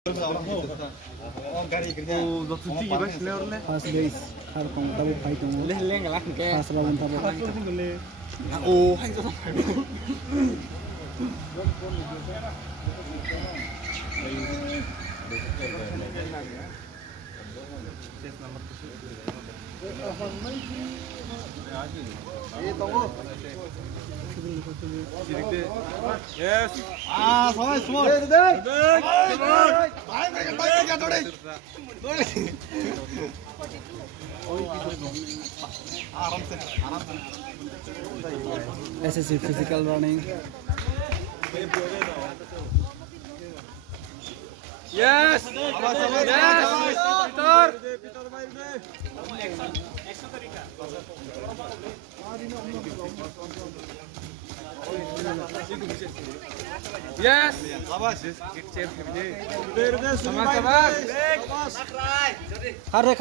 Pas guys, har kong tabi pai tong. Pas lawan tabi. Yes. SSC physical running. Yes. Yes. Khare.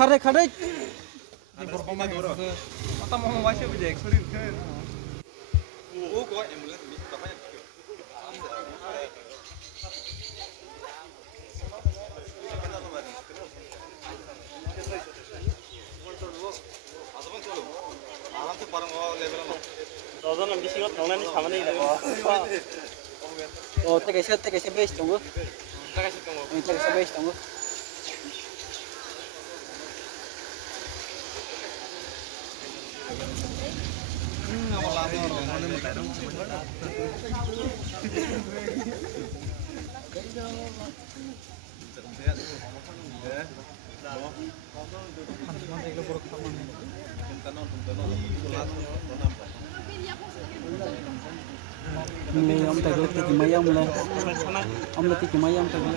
Oh, take a base tunggu. Take a base tunggu. Ini om tadi tiki mayam lah. Om tiki mayam tadi.